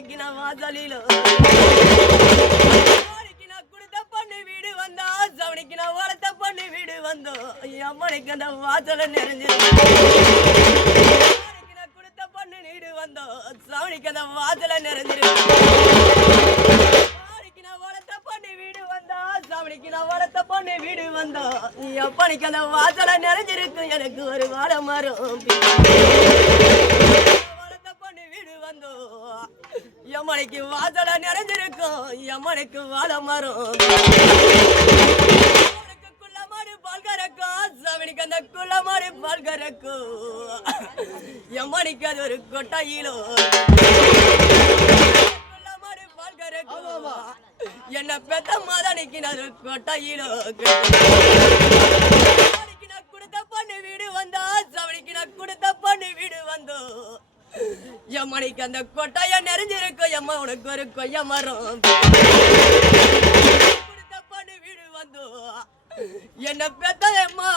நிக்கின வாசலில கொடுத்த பொண்ணு வீடு வந்தா சவனிக்கு நான் வளர்த்த பொண்ணு வீடு வந்தோம் அம்மனுக்கு அந்த வாசல நிறைஞ்சிருக்கு கொடுத்த பொண்ணு வீடு வந்தோம் சவனிக்கு அந்த வாசல நிறைஞ்சிருக்கு வளர்த்த பொண்ணு வீடு வந்தா சவனிக்கு நான் வளர்த்த பொண்ணு வீடு வந்தோம் அப்பனுக்கு அந்த வாசல நிறைஞ்சிருக்கு எனக்கு ஒரு வாழை மரம் எம்மனைக்கு வாசல நிறைஞ்சிருக்கும் எம்மனைக்கு வாழை மரம் குள்ளமாடு பால் கறக்கும் சவனிக்கு அந்த குள்ளமாடு பால் கறக்கும் எம்மனைக்கு அது ஒரு கொட்டாயிலோ குள்ளமாடு பால் கறக்கும் என்ன பெத்த மாதனைக்கு நான் கொட்டாயிலோ கொடுத்த பொண்ணு வீடு வந்தா சவனிக்கு நான் கொடுத்த பொண்ணு வீடு வந்தோ எம்மனைக்கு அந்த கொட்டாய நிறைஞ்சிருக்கும் எம்மா உனக்கு ஒரு கொய்ய மரம் கொடுத்த பொண்ணு வீடு வந்தோ என்ன பெத்த எம்மா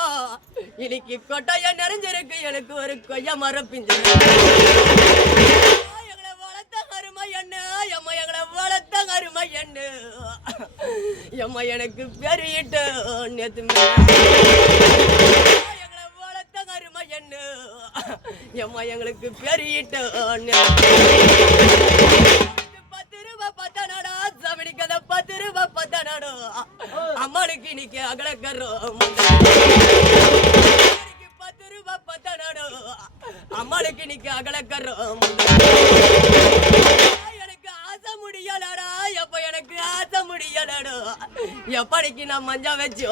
இன்னைக்கு கொட்டாய நிறைஞ்சிருக்கு எனக்கு ஒரு கொய்ய மரம் பிஞ்சு எங்களை வளர்த்த அருமை என்ன எம்மா எங்களை வளர்த்த அருமை என்ன எம்மா எனக்கு பெரியிட்டு நேத்து எம்மா எங்களுக்கு பெரியிட்டு 10 ரூபாய் பத்தனாடா சவனிக்கு அந்த 10 ரூபாய் பத்தனாடோ அம்மாளுக்கு இன்னைக்கு அகலக்கறோம் 10 ரூபாய் பத்தனாடோ அம்மாளுக்கு இன்னைக்கு அகலக்கறோம் எனக்கு ஆசை முடியலடா எப்ப எனக்கு ஆசை முடியலடோ எப்படிக்கு நான் மஞ்சா வச்சோ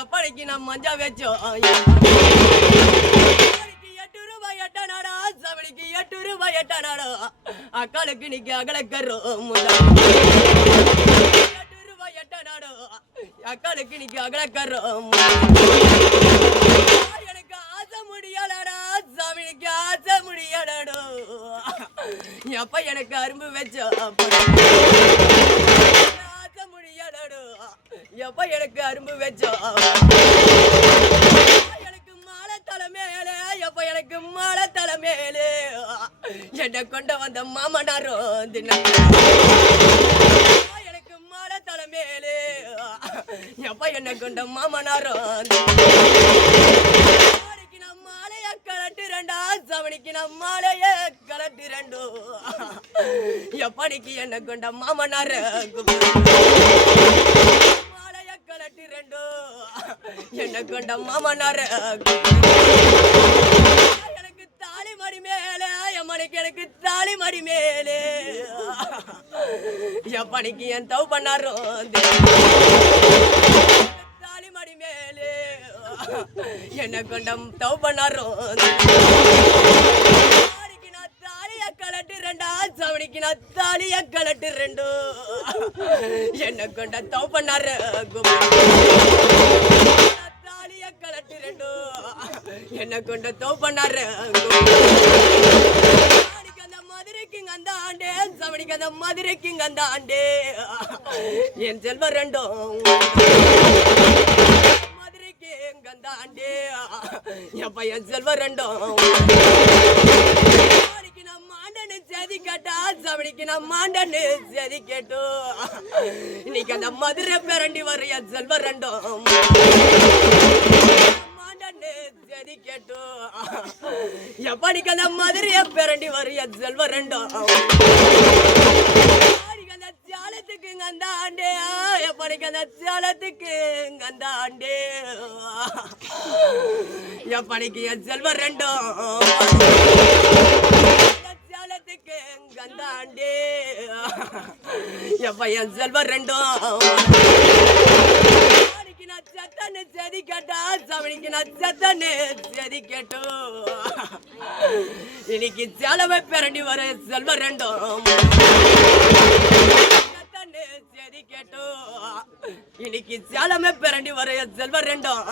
எப்படிக்கு நான் மஞ்சா வச்சோம் 8 ரூபாய் எட்டனாடா சவனிக்கு 8 ரூபாய் எட்டனாடா அக்காளுக்கு இன்னைக்கு அகலக்கறோம் 8 ரூபாய் எட்டனாடோ அக்காளுக்கு இன்னைக்கு அகலக்கறோம் எனக்கு ஆசை முடியலடா சவனிக்கு ஆசை முடியலடோ எப்ப எனக்கு அரும்பு வச்சோம் எப்ப எனக்கு அரும்பு வச்சோம் எனக்கு மாலை தலைமையிலே எப்ப எனக்கு மாலை தலைமையிலே என்ன கொண்ட வந்த மாமனாரும் எனக்கு மாலை தலைமையிலே எப்ப என்ன கொண்ட மாமனாரும் நான் மாலைய கலட்டுறேன்டா சவனிக்கு நான் மாலைய கலட்டுறேன்டோ எப்படிக்கு என்ன கொண்ட மாமனார என்ன கொண்ட மாமனார எனக்கு தாலி மடி மேலே எம்மனைக்கு எனக்கு தாலி மடி மேலே எப்படிக்கு என் தவ பண்ணாரும் தாலி மடி மேலே என்ன கொண்ட தவ பண்ணாரும் சவனிக்கு நான் தாலிய கலட்டு ரெண்டு என்ன கொண்ட தவ பண்ணாரு தாலிய கலட்டு ரெண்டு என்ன கொண்ட தவ பண்ணாரு அந்த மதுரைக்கு அந்த ஆண்டே சவனிக்கு அந்த மதுரைக்கு அந்த ஆண்டே என் செல்வ ரெண்டும் மதுரைக்கு அந்த ஆண்டே எப்ப என் செல்வ ரெண்டும் சதி கேட்டா சவனிக்கு நான் மாண்டன்னு சதி கேட்டோ இன்னைக்கு அந்த மதுரை பேரண்டி வரைய செல்வ ரெண்டும் மாண்டன்னு சதி கேட்டோ எப்படிக்கு அந்த மதுரைய பேரண்டி வரைய செல்வ ரெண்டும் அந்த சாலத்துக்கு அந்த ஆண்டே எப்படிக்கு அந்த சாலத்துக்கு அந்த ஆண்டே எப்படிக்கு என் செல்வ ரெண்டும் கந்தாண்டே எப்ப என் செல்வ ரெண்டும் நான் சத்தன்னு சதி கேட்டா சவனிக்கு நான் சத்தன்னு சதி கேட்டோ இன்னைக்கு செலவை பிறண்டி வர செல்வ ரெண்டும் சத்தன்னு சதி கேட்டோ இன்னைக்கு செலவை பிறண்டி வர செல்வ ரெண்டும்